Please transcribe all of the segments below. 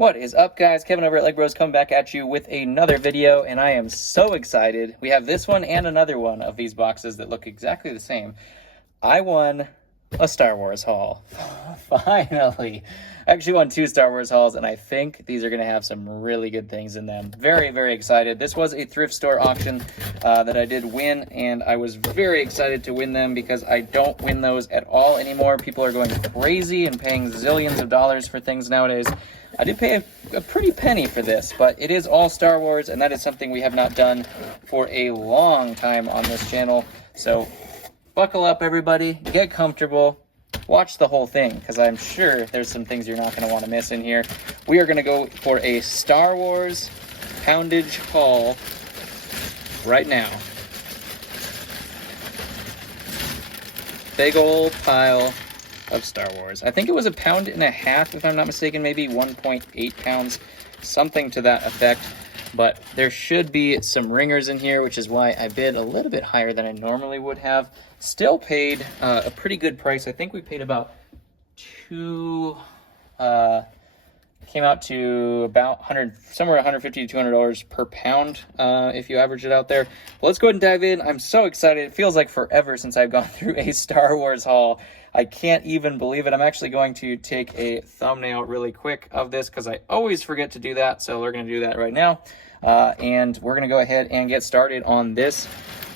What is up, guys? Kevin over at LEGbrOs coming back at you with another video, and I am so excited. We have this one and another one of these boxes that look exactly the same. I won a Star Wars haul. Finally. I actually won 2 Star Wars hauls, and I think these are going to have some really good things in them. Very, very excited. This was a thrift store auction that I did win, and I was very excited to win them because I don't win those at all anymore. People are going crazy and paying zillions of dollars for things nowadays. I did pay a pretty penny for this, but it is all Star Wars, and that is something we have not done for a long time on this channel. So buckle up, everybody, get comfortable, watch the whole thing, because I'm sure there's some things you're not going to want to miss in here. We are going to go for a Star Wars poundage haul right now. Big old pile of Star Wars. I think it was 1.5 pounds, if I'm not mistaken, maybe 1.8 pounds, something to that effect. But there should be some ringers in here, which is why I bid a little bit higher than I normally would have. Still paid a pretty good price. I think we paid about came out to about somewhere $150 to $200 per pound if you average it out there. Well, let's go ahead and dive in. I'm so excited. It feels like forever since I've gone through a Star Wars haul. I can't even believe it. I'm actually going to take a thumbnail really quick of this because I always forget to do that. So we're going to do that right now. And we're going to go ahead and get started on this.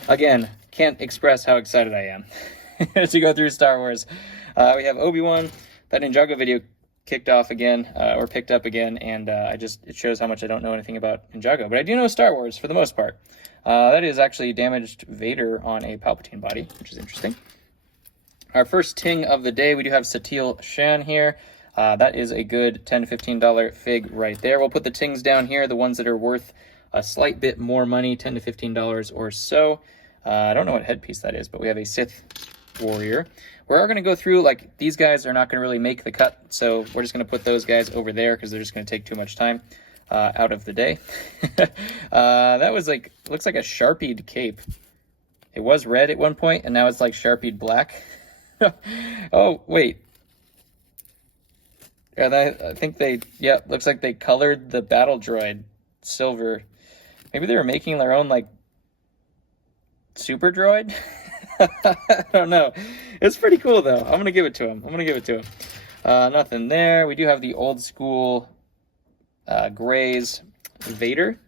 Again, can't express how excited I am to go through Star Wars. We have Obi-Wan. That Ninjago video kicked off again, or picked up again, and it shows how much I don't know anything about Ninjago. But I do know Star Wars for the most part. That is actually damaged Vader on a Palpatine body, which is interesting. Our first ting of the day, we do have Satele Shan here. That is a good $10 to $15 fig right there. We'll put the tings down here, the ones that are worth a slight bit more money, $10 to $15 or so. I don't know what headpiece that is, but we have a Sith warrior. We're going to go through, like, these guys are not going to really make the cut, so we're just going to put those guys over there because they're just going to take too much time out of the day. That was like, looks like a Sharpied cape. It was red at one point, and now it's like Sharpied black. Oh, wait. Yeah, I think looks like they colored the battle droid silver. Maybe they were making their own, like, super droid? I don't know. It's pretty cool, though. I'm going to give it to him. Nothing there. We do have the old school Grays Vader.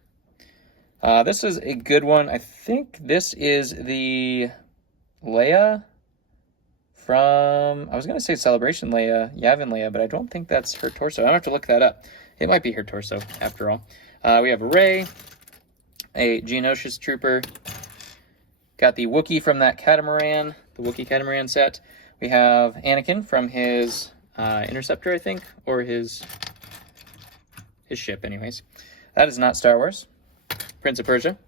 This is a good one. I think this is the Leia from, I was going to say Celebration Leia, Yavin Leia, but I don't think that's her torso. I'm going to have to look that up. It might be her torso, after all. We have Rey, a Geonosius Trooper. Got the Wookiee from that catamaran, the Wookiee catamaran set. We have Anakin from his Interceptor, I think, or his ship, anyways. That is not Star Wars. Prince of Persia.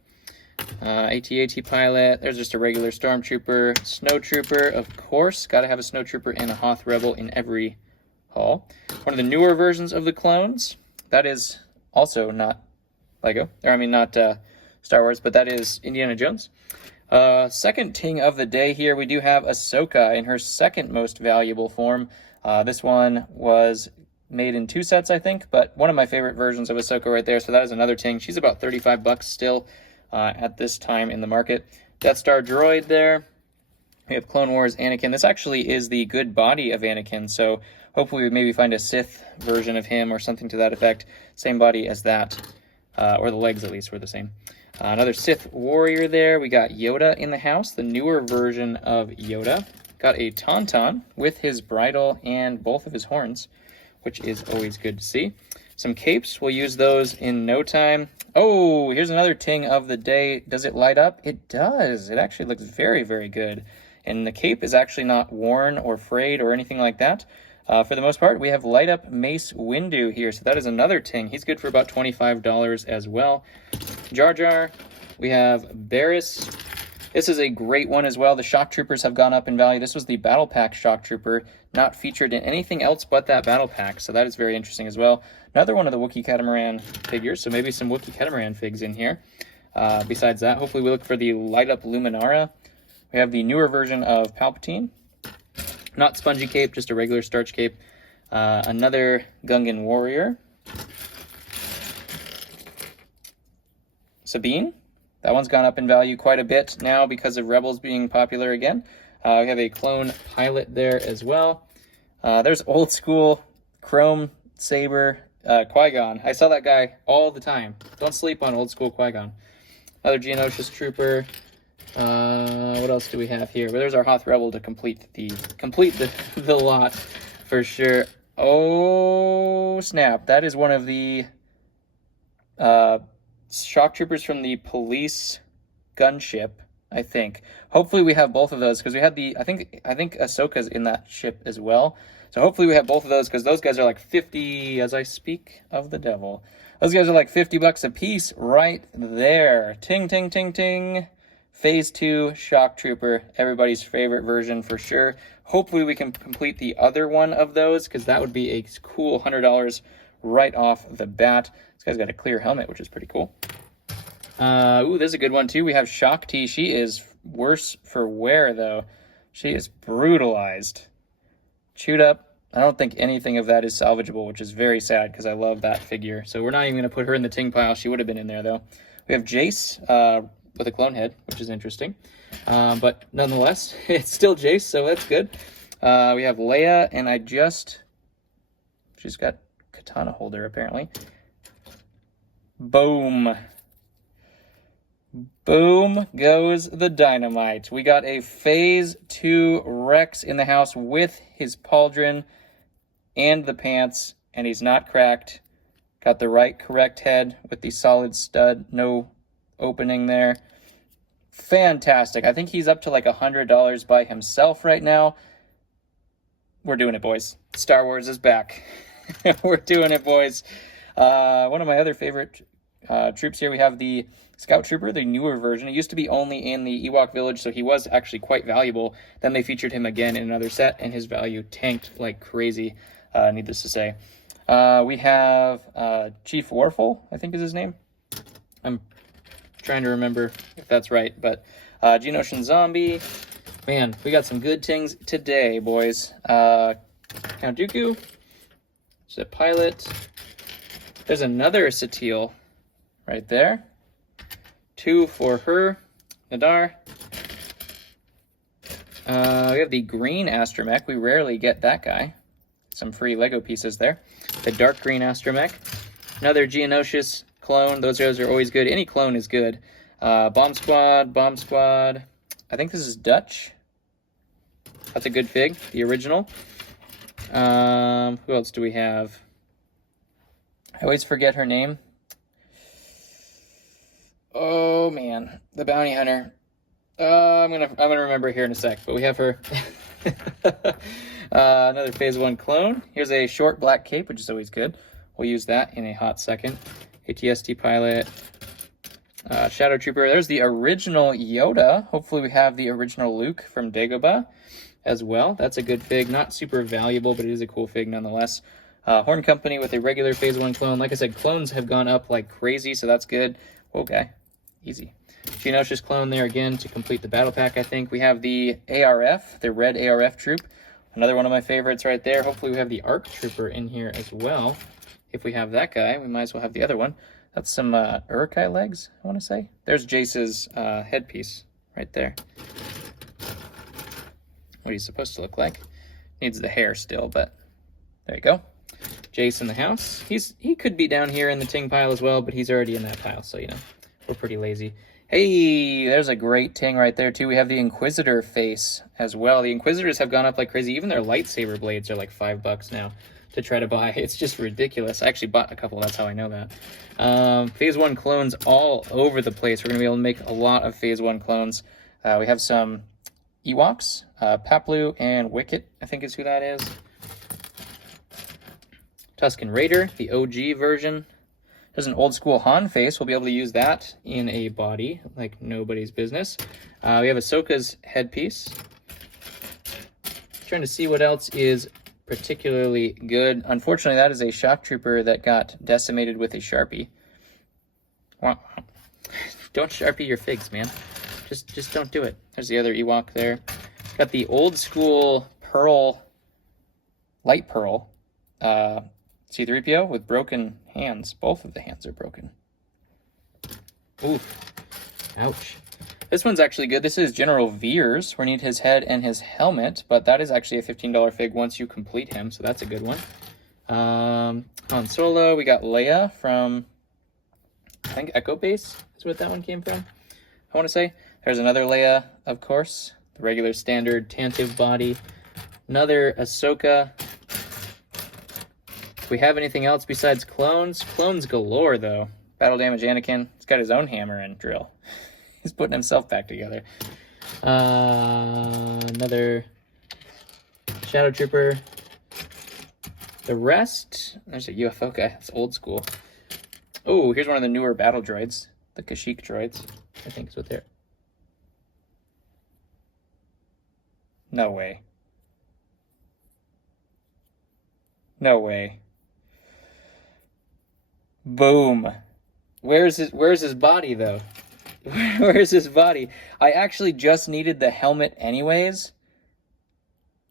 AT-AT pilot. There's just a regular Stormtrooper. Snowtrooper, of course. Got to have a Snowtrooper and a Hoth Rebel in every haul. One of the newer versions of the clones. That is also not Lego. Or, I mean, not Star Wars, but that is Indiana Jones. Second ting of the day here, we do have Ahsoka in her second most valuable form. This one was made in 2 sets, I think, but one of my favorite versions of Ahsoka right there, so that is another ting. She's about $35 still at this time in the market. Death Star droid there. We have Clone Wars Anakin. This actually is the good body of Anakin, so hopefully we maybe find a Sith version of him or something to that effect. Same body as that, or the legs at least were the same. Another Sith warrior there. We got Yoda in the house, the newer version of Yoda. Got a Tauntaun with his bridle and both of his horns, which is always good to see. Some capes. We'll use those in no time. Oh, here's another ting of the day. Does it light up? It does. It actually looks very, very good. And the cape is actually not worn or frayed or anything like that. For the most part, we have light up Mace Windu here. So that is another ting. He's good for about $25 as well. Jar Jar. We have Barriss. This is a great one as well. The Shock Troopers have gone up in value. This was the Battle Pack Shock Trooper, not featured in anything else but that Battle Pack. So that is very interesting as well. Another one of the Wookiee Catamaran figures. So maybe some Wookiee Catamaran figs in here. Besides that, hopefully we look for the Light Up Luminara. We have the newer version of Palpatine. Not spongy cape, just a regular starch cape. Another Gungan warrior. Sabine. That one's gone up in value quite a bit now because of Rebels being popular again. We have a clone pilot there as well. There's old school Chrome Saber Qui-Gon. I saw that guy all the time. Don't sleep on old school Qui-Gon. Another Geonosius Trooper. What else do we have here? Well, there's our Hoth Rebel to complete the lot for sure. Oh snap! That is one of the shock troopers from the police gunship, I think. Hopefully we have both of those because we had the I think Ahsoka's in that ship as well. So hopefully we have both of those because those guys are like 50 as I speak of the devil. Those guys are like $50 a piece right there. Ting ting ting ting. Phase 2 shock trooper, everybody's favorite version for sure. Hopefully we can complete the other one of those because that would be a cool $100 right off the bat. This guy's got a clear helmet, which is pretty cool. Ooh, this is a good one too. We have Shock T. She is worse for wear though. She is brutalized. Chewed up. I don't think anything of that is salvageable, which is very sad because I love that figure. So we're not even going to put her in the ting pile. She would have been in there though. We have Jace with a clone head, which is interesting. But nonetheless, it's still Jace, so that's good. We have Leia, and she's got katana holder apparently. Boom. Boom goes the dynamite. We got a Phase 2 Rex in the house with his pauldron and the pants, and he's not cracked. Got the right correct head with the solid stud, no opening there. Fantastic. I think he's up to like $100 by himself right now. We're doing it, boys. Star Wars is back. We're doing it, boys. One of my other favorite troops here, we have the Scout Trooper, the newer version. It used to be only in the Ewok village, so he was actually quite valuable. Then they featured him again in another set, and his value tanked like crazy, needless to say. We have Chief Warful, I think is his name. I'm trying to remember if that's right, but Geonosian Zombie. Man, we got some good things today, boys. Count Dooku. There's a pilot. There's another Satele right there. 2 for her. Nadar. We have the green astromech. We rarely get that guy. Some free Lego pieces there. The dark green astromech. Another Geonosius clone. Those guys are always good. Any clone is good. Bomb Squad. I think this is Dutch. That's a good fig. The original. Who else do we have? I always forget her name. Oh man, the bounty hunter. I'm gonna remember here in a sec. But we have her. Another Phase 1 clone. Here's a short black cape, which is always good. We'll use that in a hot second. ATST pilot. Shadow Trooper. There's the original Yoda. Hopefully we have the original Luke from Dagobah as well. That's a good fig. Not super valuable, but it is a cool fig nonetheless. Horn Company with a regular Phase 1 clone. Like I said, clones have gone up like crazy, so that's good. Okay, easy. Geonosius clone there again to complete the battle pack, I think. We have the ARF, the red ARF troop. Another one of my favorites right there. Hopefully we have the ARC Trooper in here as well. If we have that guy, we might as well have the other one. That's some Uruk-hai legs, I want to say. There's Jace's headpiece right there. What he's supposed to look like. Needs the hair still, but there you go. Jace in the house. He could be down here in the ting pile as well, but he's already in that pile, so, you know, we're pretty lazy. Hey, there's a great ting right there, too. We have the Inquisitor face as well. The Inquisitors have gone up like crazy. Even their lightsaber blades are like $5 now to try to buy. It's just ridiculous. I actually bought a couple. That's how I know that. Phase 1 clones all over the place. We're going to be able to make a lot of Phase 1 clones. We have some Ewoks, Paplu and Wicket, I think is who that is. Tusken Raider, the OG version. There's an old school Han face. We'll be able to use that in a body like nobody's business. We have Ahsoka's headpiece. Trying to see what else is particularly good. Unfortunately, that is a shock trooper that got decimated with a Sharpie. Don't Sharpie your figs, man. Just don't do it. There's the other Ewok there. Got the old school pearl, light pearl, C-3PO with broken hands. Both of the hands are broken. Oof. Ouch. This one's actually good. This is General Veers. We need his head and his helmet, but that is actually a $15 fig once you complete him, so that's a good one. Han Solo, we got Leia from, I think, Echo Base is what that one came from, I want to say. There's another Leia, of course, the regular standard Tantive body. Another Ahsoka. Do we have anything else besides clones? Clones galore, though. Battle Damage Anakin. He's got his own hammer and drill. He's putting himself back together. Another Shadow Trooper. The rest, there's a UFO guy. It's old school. Oh, here's one of the newer battle droids. The Kashyyyk droids, I think is what they're. No way. No way. Boom. Where's his body, though? Where's his body? I actually just needed the helmet anyways.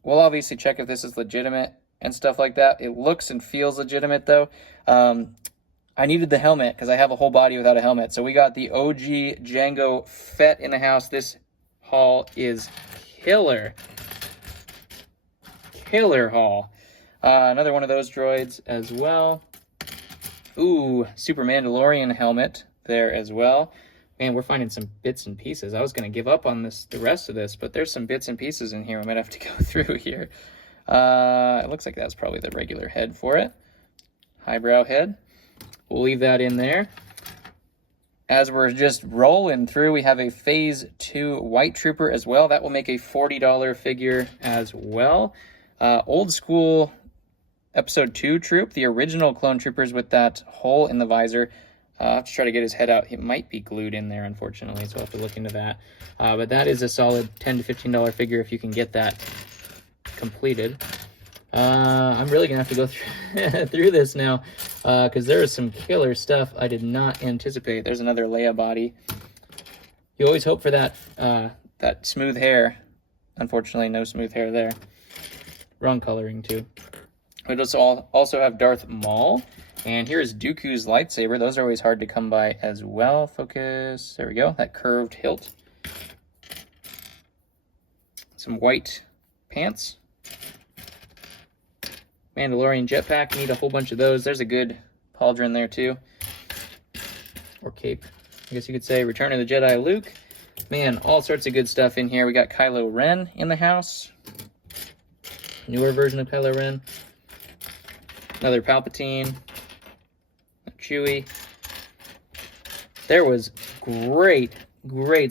We'll obviously check if this is legitimate and stuff like that. It looks and feels legitimate, though. I needed the helmet because I have a whole body without a helmet. So we got the OG Jango Fett in the house. This haul is killer. Killer haul. Another one of those droids as well. Ooh, Super Mandalorian helmet there as well. Man, we're finding some bits and pieces. I was going to give up on the rest of this, but there's some bits and pieces in here I might have to go through here. It looks like that's probably the regular head for it. Highbrow head. We'll leave that in there. As we're just rolling through, we have a Phase 2 White Trooper as well. That will make a $40 figure as well. Old school Episode 2 troop, the original clone troopers with that hole in the visor. I'll have to try to get his head out. It might be glued in there, unfortunately, so I'll have to look into that. But that is a solid $10 to $15 figure if you can get that completed. I'm really going to have to go through this now because there is some killer stuff I did not anticipate. There's another Leia body. You always hope for that smooth hair. Unfortunately, no smooth hair there. Wrong coloring, too. We just also have Darth Maul. And here is Dooku's lightsaber. Those are always hard to come by as well. Focus. There we go. That curved hilt. Some white pants. Mandalorian jetpack. Need a whole bunch of those. There's a good pauldron there too. Or cape, I guess you could say. Return of the Jedi Luke. Man, all sorts of good stuff in here. We got Kylo Ren in the house. Newer version of Kylo Ren. Another Palpatine. Chewie. There was great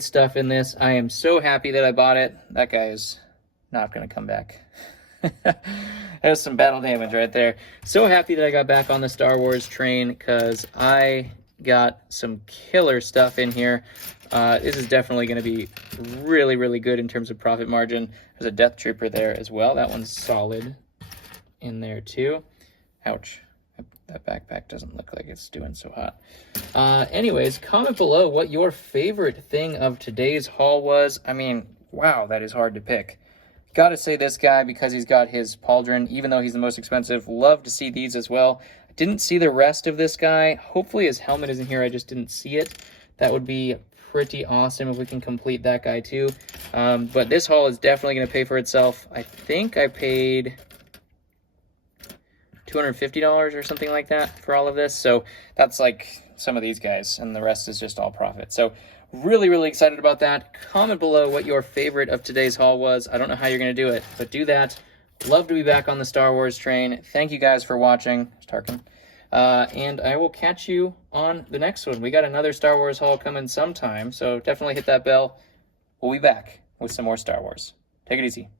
stuff in this. I am so happy that I bought it. That guy is not going to come back. There's some battle damage right there. So happy that I got back on the Star Wars train because I got some killer stuff in here. This is definitely going to be really, really good in terms of profit margin. There's a Death Trooper there as well. That one's solid in there too. Ouch. That backpack doesn't look like it's doing so hot. Anyways, comment below what your favorite thing of today's haul was. I mean, wow, that is hard to pick. Gotta say this guy because he's got his pauldron, even though he's the most expensive. Love to see these as well. Didn't see the rest of this guy. Hopefully his helmet is in here. I just didn't see it. That would be pretty awesome if we can complete that guy too. But this haul is definitely going to pay for itself. I think I paid $250 or something like that for all of this. So that's like some of these guys, and the rest is just all profit. So really, really excited about that. Comment below what your favorite of today's haul was. I don't know how you're going to do it, but do that. Love to be back on the Star Wars train. Thank you guys for watching. It's Tarkin. And I will catch you on the next one. We got another Star Wars haul coming sometime, so definitely hit that bell. We'll be back with some more Star Wars. Take it easy.